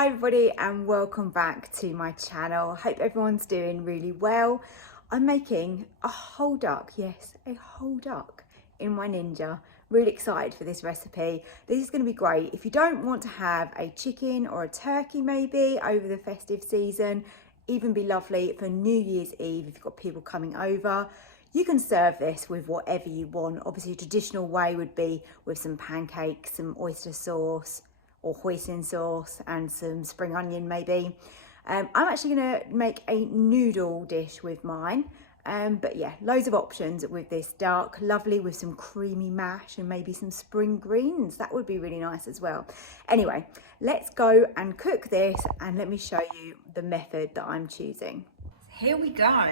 Hi everybody and welcome back to my channel. Hope everyone's doing really well. I'm making a whole duck, yes, a whole duck in my Ninja. Really excited for this recipe. This is going to be great if you don't want to have a chicken or a turkey maybe over the festive season. Even be lovely for New Year's Eve if you've got people coming over. You can serve this with whatever you want. Obviously a traditional way would be with some pancakes, some oyster sauce or hoisin sauce and some spring onion maybe. I'm actually going to make a noodle dish with mine. But yeah, loads of options with this duck. Lovely with some creamy mash and maybe some spring greens. That would be really nice as well. Anyway, let's go and cook this and let me show you the method that I'm choosing. Here we go.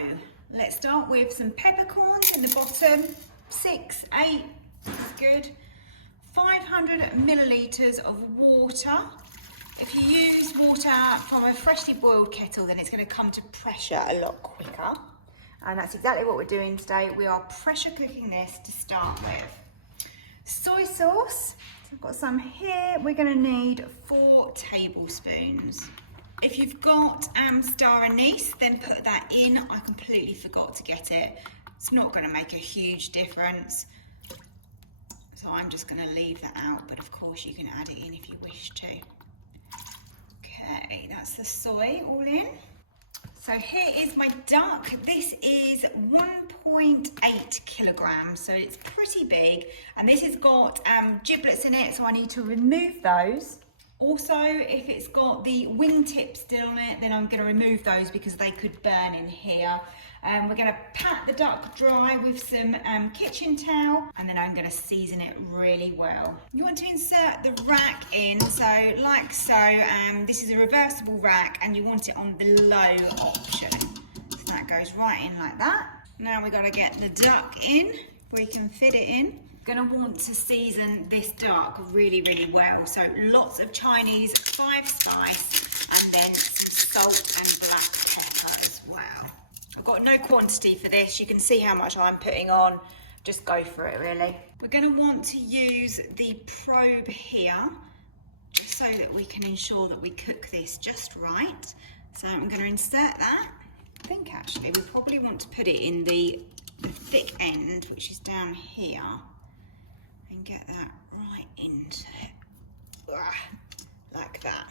Let's start with some peppercorns in the bottom. 6, 8, that's good. 500 millilitres of water. If you use water from a freshly boiled kettle, then it's going to come to pressure a lot quicker. And that's exactly what we're doing today. We are pressure cooking this to start with. Soy sauce, so I've got some here. We're going to need 4 tablespoons. If you've got Star Anise, then put that in. I completely forgot to get it. It's not going to make a huge difference. So I'm just going to leave that out, but of course you can add it in if you wish to. Okay, that's the soy all in. So here is my duck. This is 1.8 kilograms, so it's pretty big. And this has got giblets in it, so I need to remove those. Also, if it's got the wingtips still on it, then I'm going to remove those because they could burn in here. We're going to pat the duck dry with some kitchen towel, and then I'm going to season it really well. You want to insert the rack in, so like so. This is a reversible rack and you want it on the low option. So that goes right in like that. Now we've got to get the duck in, we can fit it in. Going to want to season this duck really, really well. So lots of Chinese 5-spice and then some salt and black pepper as well. I've got no quantity for this. You can see how much I'm putting on. Just go for it really. We're going to want to use the probe here just so that we can ensure that we cook this just right. So I'm going to insert that. I think actually we probably want to put it in the thick end, which is down here. And get that right into it, like that.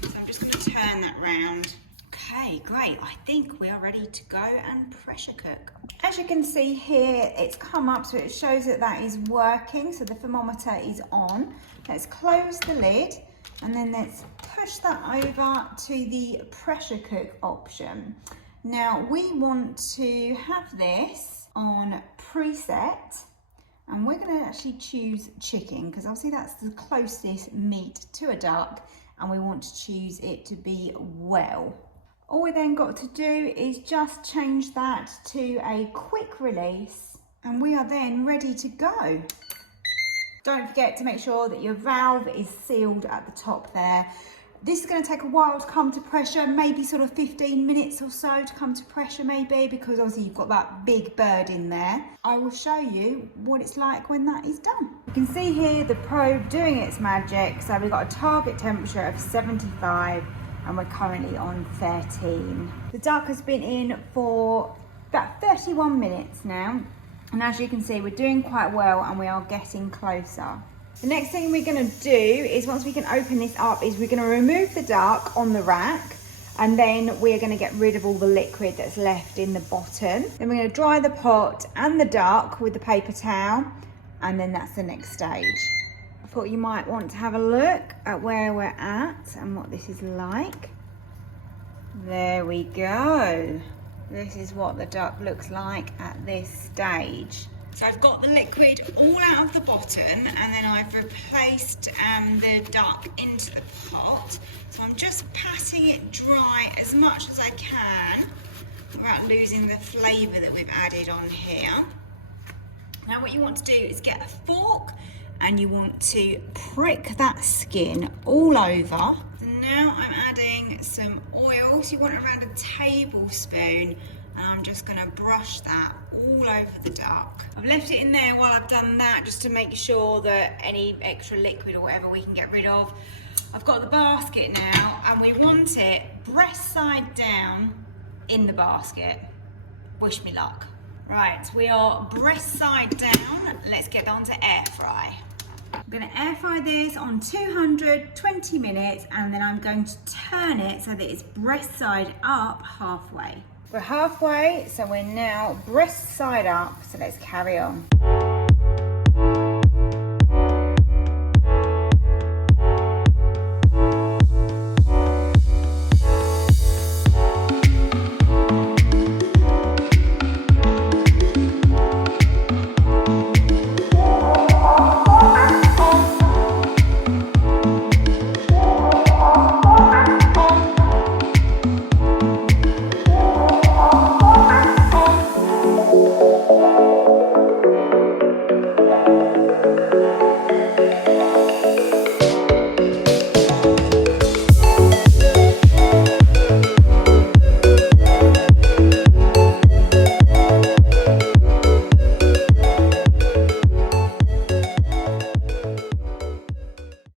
So I'm just going to turn that round. Okay, great. I think we are ready to go and pressure cook. As you can see here, it's come up, so it shows that that is working. So the thermometer is on. Let's close the lid and then let's push that over to the pressure cook option. Now we want to have this on preset. And we're going to actually choose chicken because obviously that's the closest meat to a duck and we want to choose it to be well. All we then got to do is just change that to a quick release and we are then ready to go. Don't forget to make sure that your valve is sealed at the top there. This is going to take a while to come to pressure, maybe sort of 15 minutes or so to come to pressure maybe, because obviously you've got that big bird in there. I will show you what it's like when that is done. You can see here the probe doing its magic. So we've got a target temperature of 75 and we're currently on 13. The duck has been in for about 31 minutes now. And as you can see, we're doing quite well and we are getting closer. The next thing we're going to do is, once we can open this up, is we're going to remove the duck on the rack and then we're going to get rid of all the liquid that's left in the bottom. Then we're going to dry the pot and the duck with the paper towel and then that's the next stage. I thought you might want to have a look at where we're at and what this is like. There we go. This is what the duck looks like at this stage. So I've got the liquid all out of the bottom and then I've replaced the duck into the pot. So I'm just patting it dry as much as I can without losing the flavour that we've added on here. Now what you want to do is get a fork and you want to prick that skin all over. So now I'm adding some oil, so you want around a tablespoon. And I'm just going to brush that all over the duck. I've left it in there while I've done that just to make sure that any extra liquid or whatever we can get rid of. I've got the basket now, and we want it breast side down in the basket. Wish me luck. Right, we are breast side down. Let's get on to air fry. I'm gonna air fry this on 220 minutes, and then I'm going to turn it so that it's breast side up halfway. We're halfway, so we're now breast side up, so let's carry on.